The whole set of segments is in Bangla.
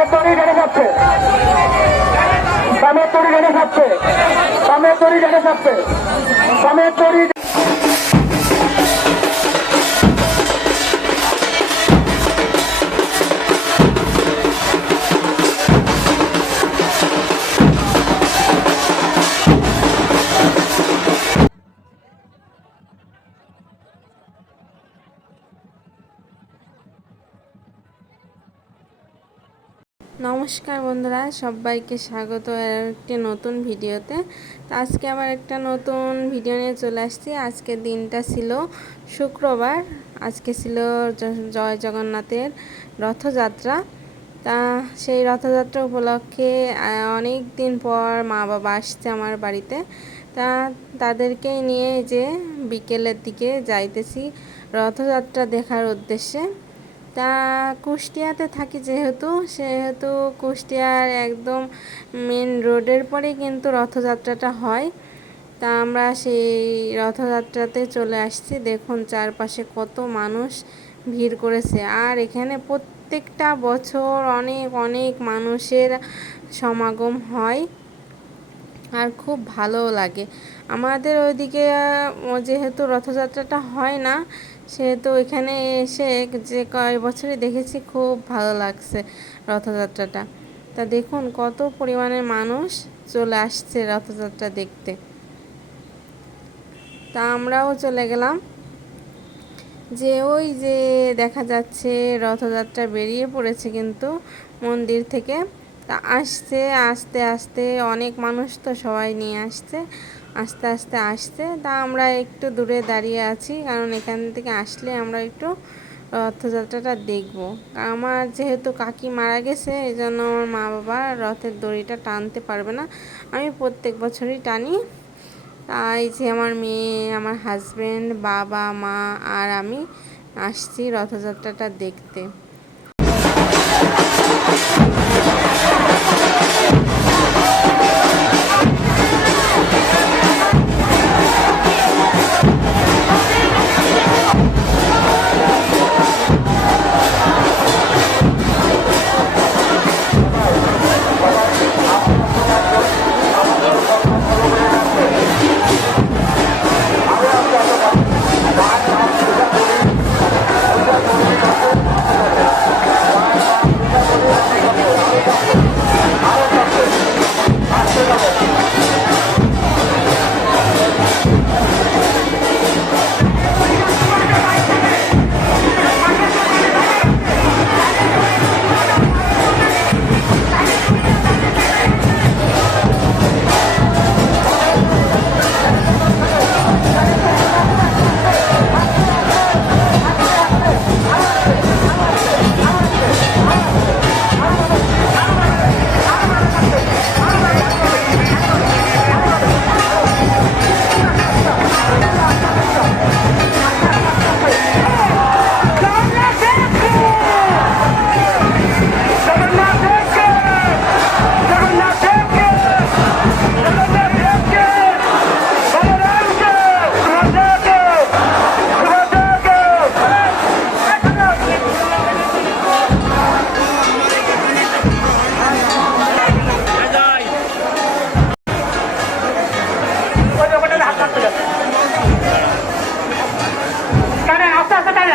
সামনে তরি ঢেলে যাচ্ছে সামনে তরি ঢেলে যাচ্ছে সামনে তরি ঢেলে যাচ্ছে সামনে তরি নমস্কার বন্ধুরা, সবাইকে স্বাগত একটি নতুন ভিডিওতে। তো আজকে আবার একটা নতুন ভিডিও নিয়ে চলে আসছি। আজকের দিনটা ছিল শুক্রবার, আজকে ছিল জয় জগন্নাথের রথযাত্রা। তা সেই রথযাত্রা উপলক্ষে অনেক দিন পর মা বাবা আসছে আমার বাড়িতে। তা তাদেরকেই নিয়ে যে বিকেলের দিকে যাইতেছি রথযাত্রা দেখার উদ্দেশ্যে। তা কুষ্টিয়াতে থাকি যেহেতু, সেহেতু কুষ্টিয়ার একদম মেন রোডের পরেই কিন্তু রথযাত্রাটা হয়। তা আমরা সেই রথযাত্রাতে চলে আসছি। দেখুন চারপাশে কত মানুষ ভিড় করেছে। আর এখানে প্রত্যেকটা বছর অনেক অনেক মানুষের সমাগম হয় আর খুব ভালোও লাগে। আমাদের ওইদিকে যেহেতু রথযাত্রাটা হয় না সেহেতু এখানে এসে যে কয় বছরই দেখেছি, খুব ভালো লাগছে রথযাত্রাটা। তা দেখুন কত পরিমাণের মানুষ চলে আসছে রথযাত্রা দেখতে। তা আমরাও চলে গেলাম। যে ওই যে দেখা যাচ্ছে রথযাত্রা বেরিয়ে পড়েছে কিন্তু মন্দির থেকে। তা আসছে, আস্তে আস্তে অনেক মানুষ তো সবাই নিয়ে আসছে। আস্তে আস্তে আসছে। তা আমরা একটু দূরে দাঁড়িয়ে আছি, কারণ এখান থেকে আসলে আমরা একটু রথযাত্রাটা দেখব। আমার যেহেতু কাকি মারা গেছে এই জন্য আমার মা বাবা রথের দড়িটা টানতে পারবে না। আমি প্রত্যেক বছরই টানি। তাই যে আমার মেয়ে, আমার হাজব্যান্ড বাবা, মা আর আমি আসছি রথযাত্রাটা দেখতে।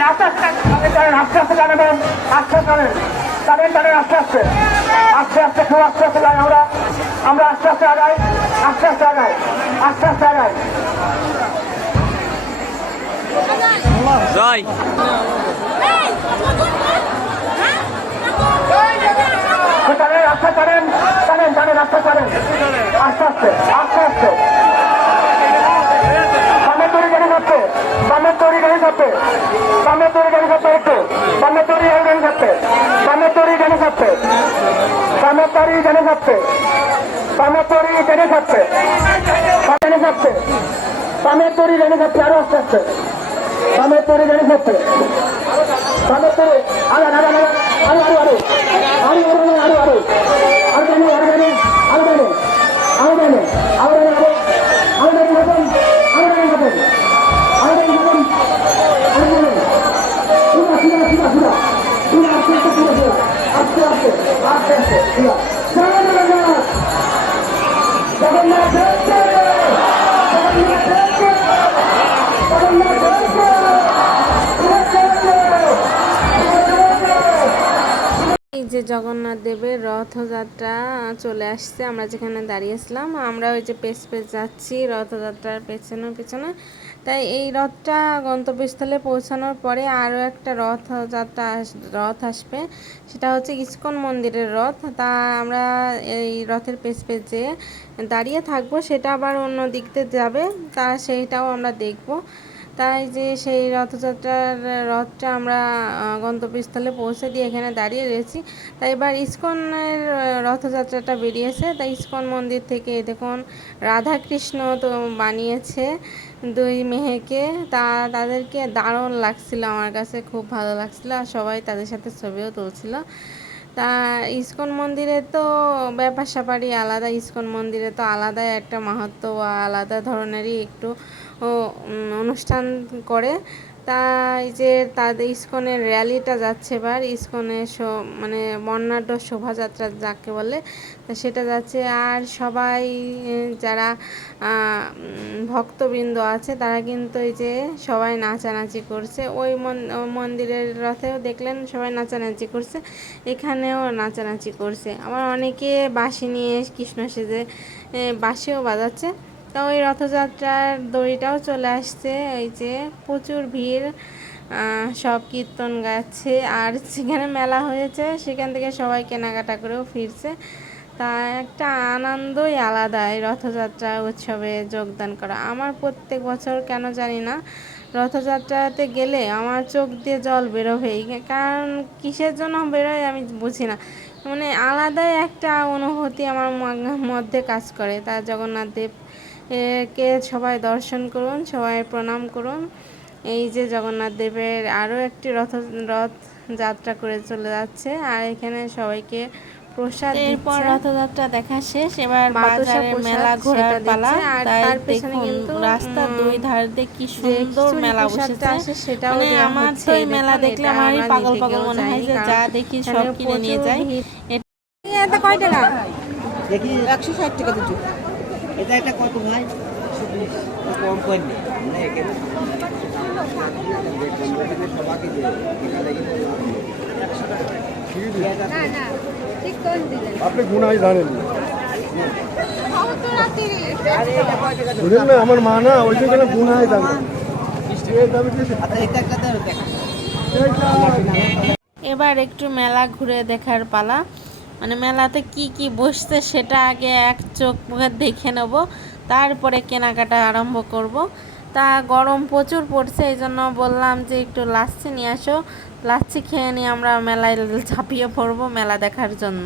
আস্তে আস্তে আস্তে আস্তে আস্তে আস্তে টানেন আস্তে টানেন টানেন টানেন আস্তে আস্তে আস্তে আস্তে খুব আস্তে আস্তে যাই আমরা আমরা আস্তে আস্তে আগাই। আস্তে আস্তে আগাই। আস্তে আস্তে আগাই। জয়। টানেন আস্তে টানেন টানেন টানেন আস্তে টানেন আস্তে আস্তে আস্তে আস্তে বামের তৈরি গাড়ি যাচ্ছে বামের তৈরি গাড়ি যাচ্ছে বামের তৈরি গাড়ি যাচ্ছে একটু বামের তৈরি গাড়ি যাচ্ছে বামের তৈরি গাড়ি যাচ্ছে তৈরি জেনে যাচ্ছে বামের তৈরি জেনে যাচ্ছে জেনে যাচ্ছে বামের তৈরি জেনে যাচ্ছে আরও আস্তে আস্তে বামের তৈরি জেনে যাচ্ছে আরও আরও যে জগন্নাথ দেবের রথযাত্রা চলে আসছে, আমরা যেখানে দাঁড়িয়েছিলাম আমরা ওই যে পেছ পেছ যাচ্ছি রথযাত্রার পেছনে পেছনে। তাই এই রথটা গন্তব্যস্থলে পৌঁছানোর পরে আরও একটা রথযাত্রা আস- রথ আসবে, সেটা হচ্ছে ইস্কন মন্দিরের রথ। তা আমরা এই রথের পেছ পেছ যেয়ে দাঁড়িয়ে থাকব, সেটা আবার অন্য দিক দিয়ে যাবে, তা সেইটাও আমরা দেখব। তাই যে সেই রথযাত্রার, রথটা আমরা গন্তব্যস্থলে পৌঁছে দিয়ে এখানে দাঁড়িয়ে রয়েছি। তাই এবার ইস্কনের রথযাত্রাটা বেরিয়েছে। তাই ইস্কন মন্দির থেকে দেখুন রাধা কৃষ্ণ তো বানিয়েছে দুই মেয়েকে। তা, তাদেরকে দারুণ লাগছিল আমার কাছে, খুব ভালো লাগছিল। আর সবাই তাদের সাথে ছবিও তুলছিল। তা ইস্কন মন্দিরে তো ব্যাপার স্যাপারই আলাদা, ইস্কন মন্দিরে তো আলাদা একটা মাহাত্ম আলাদা ধরনেরই একটু অনুষ্ঠান করে। তাই যে তাদের ইস্কনের র্যালিটা যাচ্ছে এবার ইস্কনের মানে বর্ণাঢ্য শোভাযাত্রা যাকে বলে তা সেটা যাচ্ছে। আর সবাই যারা ভক্তবৃন্দ আছে তারা কিন্তু এই যে সবাই নাচানাচি করছে। ওই মন- মন্দিরের রথেও দেখলেন সবাই নাচানাচি করছে এখানেও নাচানাচি করছে। আবার অনেকে বাঁশি নিয়ে কৃষ্ণ সেজে এ, বাঁশিও বাজাচ্ছে। তা ওই রথযাত্রার দড়িটাও চলে আসছে ওই যে প্রচুর ভিড় সব কীর্তন গাচ্ছে, আর সেখানে মেলা হয়েছে সেখান থেকে সবাই কেনাকাটা করেও ফিরছে। তা একটা আনন্দই আলাদা এই রথযাত্রা উৎসবে যোগদান করা। আমার প্রত্যেক বছর কেন জানি না, রথযাত্রাতে গেলে আমার চোখ দিয়ে জল বেরোবেই কারণ কিসের জন্য বেরোয় আমি বুঝি না। মানে আলাদাই একটা অনুভূতি আমার মধ্যে কাজ করে। তা জগন্নাথ দেব কে সবাই দর্শন করুন সবাই প্রণাম করুন। এই যে জগন্নাথ দেবের আরও একটি রথ রথ যাত্রা করে চলে যাচ্ছে আর এখানে সবাইকে প্রসাদ এরপর রথযাত্রা দেখা শেষ এবার বাজারে মেলা ঘোরার পালা। আর তার পেছনে কিন্তু, রাস্তার দুই ধার দিয়ে কি সুন্দর মেলা বসেছে। আসে সেটাও মানে আমার তো এই মেলা দেখলে আমারই পাগল পাগল মনে হয় যে যা দেখি সব কিনে নিয়ে যাই এটা এটা কয় টাকা দেখি একশো ষাট টাকা দুটো। এটা এটা কত ভাই? কম করেনি আপনি গুনাই জানেন বুঝলেন না আমার মা না ওই জন্য জানেন দিয়েছে। আচ্ছা এবার একটু মেলা ঘুরে দেখার পালা। মানে মেলাতে কি কি বসছে সেটা আগে এক চোখ দেখে নেব। তারপরে কেনাকাটা আরম্ভ করব। তা গরম প্রচুর পড়ছে, এই জন্য বললাম যে একটু লাচ্ছি নিয়ে আসো। লাচ্ছি খেয়ে নিয়ে আমরা মেলায় ঝাঁপিয়ে পড়ব মেলা দেখার জন্য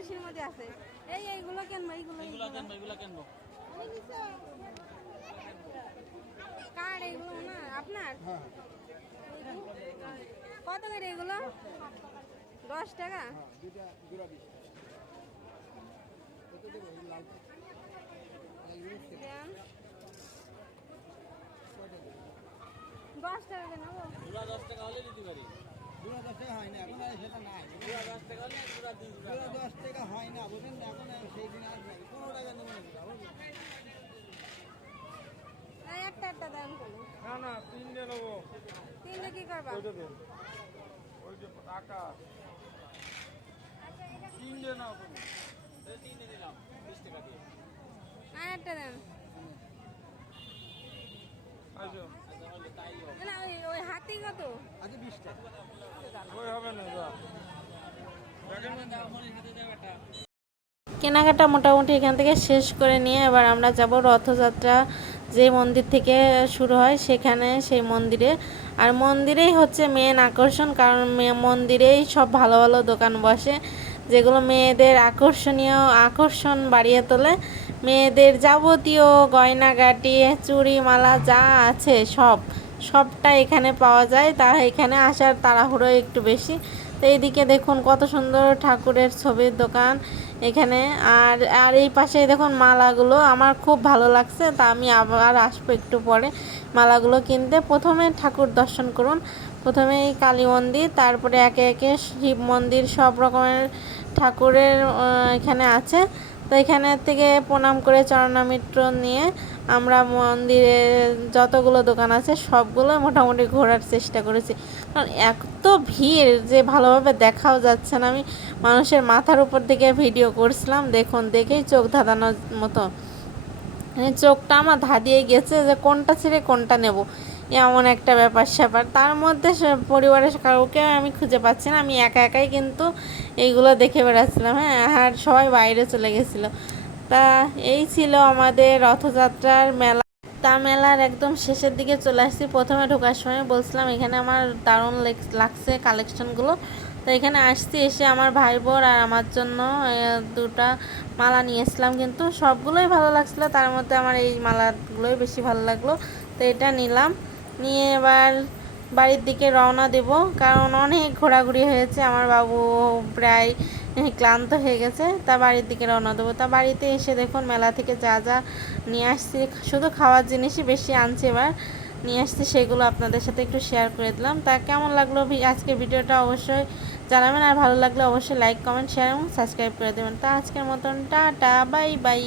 ইসের মধ্যে আছে এই এইগুলো কেনবো এইগুলো এইগুলো কার এইগুলো না আপনার কত করে এগুলো? দশ টাকা? দেন। দশ টাকা দেন ও। পুরা। দশ টাকা হয় না এখন আর সেটা নাই। পুরা দশ টাকা হলে পুরা দশ। টাকা হয় না বুঝলেন না? এখন আর সেই দিন আর নাই। পনেরো টাকা নেবেন না, একটা একটা তাহলে। না না তিনটে নেব। তিনটে কি করবা? ওই যে টাকা তিনটে নাও তুমি। আর একটা দেন। ওই ওই হাতি কত? আচ্ছা বিশ টাকা। ওই হবে না। কেনাকাটা মোটামুটি এখান থেকে শেষ করে নিয়ে এবার আমরা যাব রথযাত্রা যে মন্দির থেকে শুরু হয় সেখানে সেই মন্দিরে। আর মন্দিরেই হচ্ছে মেন আকর্ষণ, কারণ মন্দিরেই সব ভালো ভালো দোকান বসে, যেগুলো মেয়েদের আকর্ষণীয় আকর্ষণ বাড়িয়ে তোলে। মেয়েদের যাবতীয় গয়নাগাটি চুড়ি মালা যা আছে সব, সবটা এখানে পাওয়া যায়। তা এখানে আসার তাড়াহুড়ো একটু বেশি। তো এইদিকে দেখুন কত সুন্দর ঠাকুরের ছবির দোকান। এখানে। আর আর এই পাশে দেখুন মালাগুলো আমার খুব ভালো লাগছে, তা আমি আবার আসব একটু পরে। মালাগুলো কিনতে প্রথমে ঠাকুর দর্শন করুন। প্রথমেই কালী মন্দির, তারপরে একে একে শিব মন্দির, সব রকমের ঠাকুরের এখানে আছে। তো এখানে থেকে প্রণাম করে চরণামিত্র নিয়ে আমরা মন্দিরে যতগুলো দোকান আছে, সবগুলো মোটামুটি ঘোরার চেষ্টা করেছি। কারণ এত ভিড় যে ভালোভাবে দেখাও যাচ্ছে না। আমি মানুষের মাথার উপর থেকে ভিডিও করছিলাম, দেখুন, দেখেই চোখ ধাঁধানোর মতো। মানে চোখটা আমার ধাঁধিয়ে গেছে যে কোনটা ছেড়ে কোনটা নেব। এমন একটা ব্যাপার স্যাপার। তার মধ্যে পরিবারের কাউকে আমি খুঁজে পাচ্ছি না। আমি একা একাই কিন্তু এইগুলো দেখে বেড়াচ্ছিলাম হ্যাঁ আর সবাই বাইরে চলে গেছিল। তা এই ছিল আমাদের রথযাত্রার মেলা। তা মেলার একদম শেষের দিকে চলে আসছি। প্রথমে ঢোকার সময় বলছিলাম, এখানে আমার দারুণ লাগছে কালেকশনগুলো তো এখানে আসছি, এসে আমার ভাই বোন আর আমার জন্য দুটা মালা নিয়েছিলাম কিন্তু সবগুলোই ভালো লাগছিল। তার মধ্যে আমার এই মালাগুলোই বেশি ভালো লাগল। তো এটা নিলাম। নিয়ে এবার বাড়ির দিকে রওনা দেব। কারণ অনেক ঘোরাঘুরি হয়েছে। আমার বাবু প্রায় ক্লান্ত হয়ে গেছে। তা বাড়ির দিকে রওনা দেবো। তা বাড়িতে এসে দেখুন মেলা থেকে যা যা নিয়ে আসছি। শুধু খাওয়ার জিনিসই বেশি আনছি এবার। নিয়ে আসছি সেগুলো আপনাদের সাথে একটু শেয়ার করে দিলাম। তা কেমন লাগল আজকে ভিডিওটা অবশ্যই জানাবেন। আর ভালো লাগলে অবশ্যই লাইক কমেন্ট শেয়ার এবং সাবস্ক্রাইব করে দেবেন। তা আজকের মতন, টাটা বাই বাই